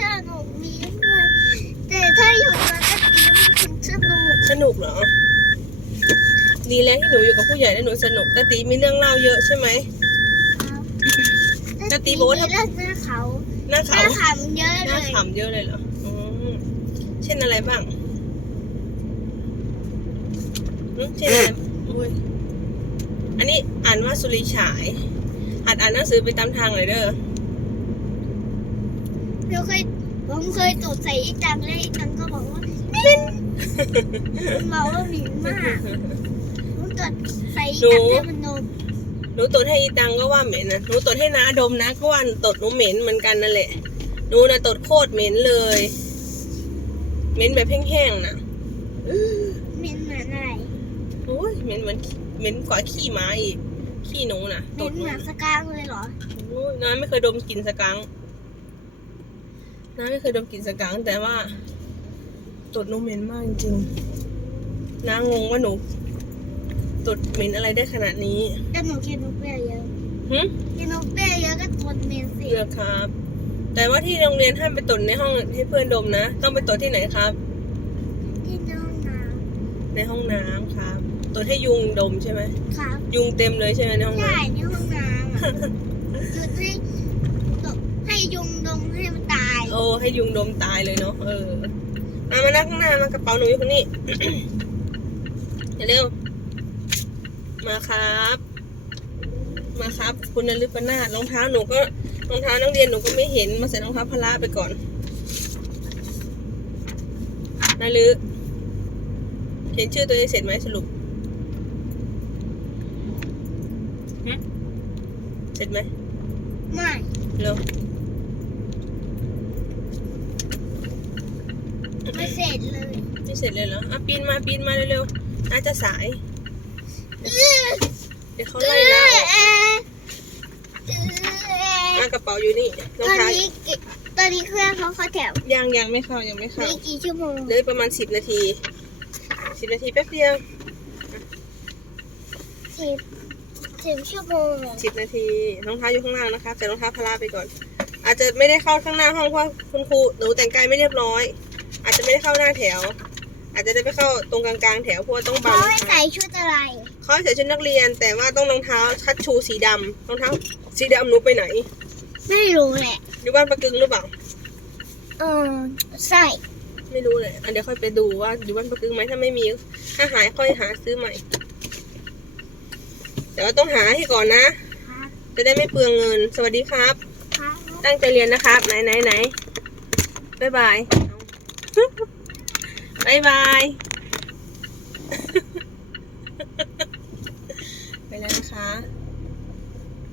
สนุกดีด้วยแต่ถ้าอยู่กับกระตีมันถึงสนุกสนุกเหรอ ดีแล้วที่หนูอยู่กับผู้ใหญ่แล้วหนูสนุกตาตีมีเรื่องเล่าเยอะใช่ไหม ครับกระตีบอกว่าถ้า เลือกหน้าเขาหน้าหเขาน้าขำเยอะเลหน้ายขำเยอะเลยเหรออืมเช่นอะไรบ้างอืมเช่นอะไรอุ้ยอันนี้อ่านว่าสุริฉายหัดอ่านหนังสือไปตามทางเลยเด้อ เราเคยผมเคยตดใส่อีจังแล้วอีจังก็บอกว่าเหม็นมันบอกว่าเหม็นมากผมตดใส่อีจังให้มันนมหนูตดให้อีตังก็ว่าเหม็นนะหนูตดให้น้าดมนะก็ว่าตดหนูเหม็นเหมือนกันนั่นแหละหนูนะตดโคตรเหม็นเลย เหม็นแบบแห้งๆนะเหม็นเหมือนอะไรโอ้ยเหม็นเหมือนเหม็นกว่าขี้หมาอีกขี้หนูนะเหตม็ดนหเหนูมือนสกางเลยเหรอโอ้ยน้าไม่เคยดมกลิ่นสกังค์ น้าไม่เคยดมกลิ่นสกังค์แต่ว่าตดหนูเหม็นมากจริงๆน้างงว่าหนูตดเหม็นอะไรได้ขนาดนี้แต่หนูกินนกเปี้ยเยอะหึกินนกเปี้ยเยอะก็ตดเหม็นสิเลือกครับ แต่ว่าที่โรงเรียนห้ามไปตดในห้องให้เพื่อนดมนะ ต้องไปตดที่ไหนครับ ที่น้องน้ในห้องน้ำครับ ตดให้ยุงดมใช่ไหมำครับยุงเต็มเลยใช่ไหมในห้องใช่น้ำในห้องน้ำอะจุดให้ตกให้ ยุงดมให้มันตาย โอ้ให้ยุงดมตายเลยเนาะเออมามานั่งข้างหน้ามากระเป๋าหนูอยู่คนนี้เร็วๆมาครับ มาครับ คุณนฤปนาถรองเท้าหนูก็รองเท้านักเรียนหนูก็ไม่เห็นมาใส่รองเท้าพละไปก่อนนาลือเขียนชื่อตัวเองเสร็จไหมสรุปหึเสร็จไหมไม่เร็ว ไม่เส ร็จเลยไม่เสร็จเลยเหรออะปีนมาปีนมาเร็วๆอาจจะสาย เดี๋ยวเขาไล่เราอะกระเป๋าอยู่นี่รตอองนเท้านี้กี่ตอนนี้เครื่องเขาเข้าแถวยังยังไม่เข้ายังไม่เข้า มีกี่ชั่วโมงเหลยประมาณสิบนาทีสิบนาทีแป๊บเดียวสิบสิบชั่วโมงสิบนาทีรองเท้าอยู่ข้างล่างนะคะ แต่รองเท้าพลาไปก่อน อาจจะไม่ได้เข้าข้างหน้าห้องเพราะคุณครูหนูแต่งกายไม่เรียบร้อย อาจจะไม่ได้เข้าหน้าแถว อาจจะได้ไปเข้าตรงกลางๆ แถวเพราะว่าต้องบัเขางให้ใส่ชุดอะไร เขาให้ใส่ชุดนักเรียน แต่ว่าต้องรองเท้าคัดชูสีดำรองเท้าสีดำหนูไปไหนไม่รู้แหละ อยู่บ้านประกึงหรือเปล่า เออใส่ไม่รู้เลยอันเดี๋ยวค่อยไปดูว่าอยู่บ้านประกึงไหมถ้าไม่มี ถ้าหายค่อยหาซื้อใหม่ แต่ว่าต้องหาให้ก่อนนะ ครับจะได้ไม่เปลืองเงิน สวัสดีครับ ครับตั้งใจเรียนนะครับ ไหนไหนไหนบ๊ายบาย บ๊ายบาย ไปแล้วนะคะ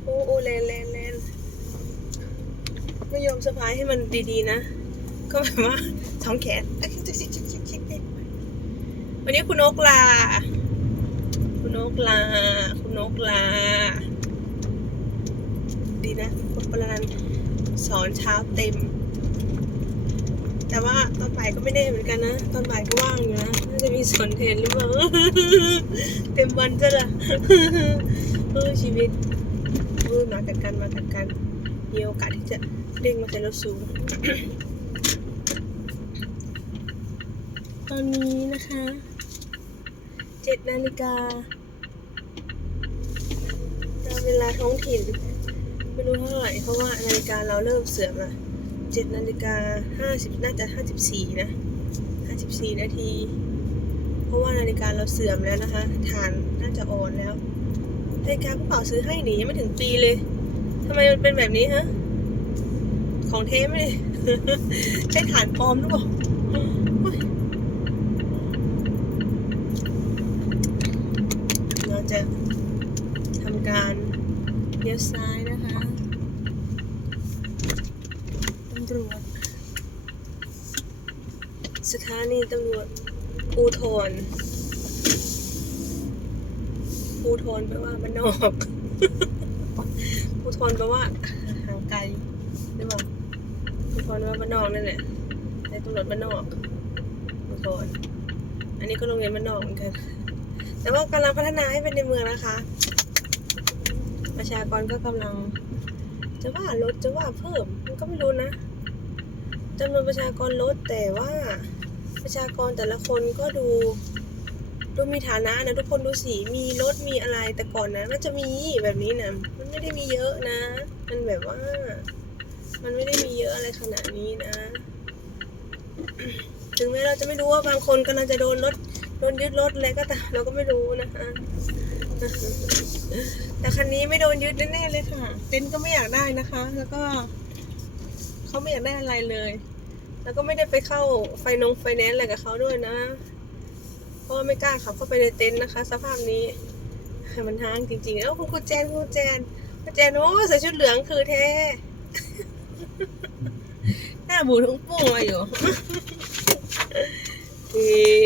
โอ้โอ้เลนเลนเลนไม่ยอมสะพายให้มันดีๆนะ ก็แบบว่าสองแขนเอ้ยชิคชิคชิคชิคชิคชิควันนี้คุณนกลา คุณนกลา คุณนกลา ดีนะคุณปรนันท์สอนเช้าเต็ม แต่ว่าตอนบ่ายก็ไม่ได้เหมือนกันนะ ตอนบ่ายก็ว่างอยู่นะน่าจะมีสอนเทนหรือเปล่า เต็มวันจะละเออชีวิตเออมากัดกันมากัดกัน มีโอกาสที่จะเด้งมาใส่รถสูง ตอนนี้นะคะเจ็ดนาฬิกาตามเวลาท้องถิ่น ไม่รู้เท่าไหร่เพราะว่านาฬิกาเราเริ่มเสื่อมละ เจ็ดนาฬิกาห้าสิบน่าจะห้าสิบสี่นะห้าสิบสี่นาที เพราะว่านาฬิกาเราเสื่อมแล้วนะคะฐานน่าจะอ่อนแล้วนาฬิกาผู้เป่าซื้อให้หนียังไม่ถึงปีเลยทำไมมันเป็นแบบนี้ฮะ ของเทไมเนี่ยใช่ฐานปลอมหรือเปล่าโอ๊ยเราจะทำการเลี้ยวซ้ายนะคะ ตำรวจ สถานีตำรวจภูทรภูทรแปลว่าบ้านนอกภูทรแปลว่าห่างไกลหรือเปล่าภูทรแปลว่าบ้านนอกนั่นแหละในตำรวจบ้านนอกภูทรอันนี้ก็โรงเรียนบ้านนอกเหมือนกัน แต่ว่ากำลังพัฒนาให้เป็นในเมืองนะคะ ประชากรก็กำลังจะว่าลดจะว่าเพิ่มมันก็ไม่รู้นะ จำนวนประชากรลดแต่ว่าประชากรแต่ละคนก็ดูดูมีฐานะนะทุกคนดูสิมีรถมีอะไรแต่ก่อนนะมันจะมีแบบนี้นะมันไม่ได้มีเยอะนะ มันแบบว่า มันไม่ได้มีเยอะอะไรขนาดนี้นะ ถึงแม้เราจะไม่รู้ว่าบางคนกำลังจะโดนรถโดนยึดรถอะไรก็ตามเราก็ไม่รู้นะคะแต่คันนี้ไม่โดนยึดแน่ๆเลยค่ะเต็นก็ไม่อยากได้นะคะ แล้วก็ เขาไม่อยากได้อะไรเลย แล้วก็ไม่ได้ไปเข้าไฟนงไฟแนนซ์อะไรกับเขาด้วยนะ เพราะว่าไม่กล้าขับเข้าไปในเต็นท์นะคะ สภาพนี้มันห้างจริงๆแล้วคุณครูแจนคุณแจนคุณแจนโอ้ใส่ชุดเหลืองคือแท้ หน้าบูดทั้งปุ้งมาอยู่นี่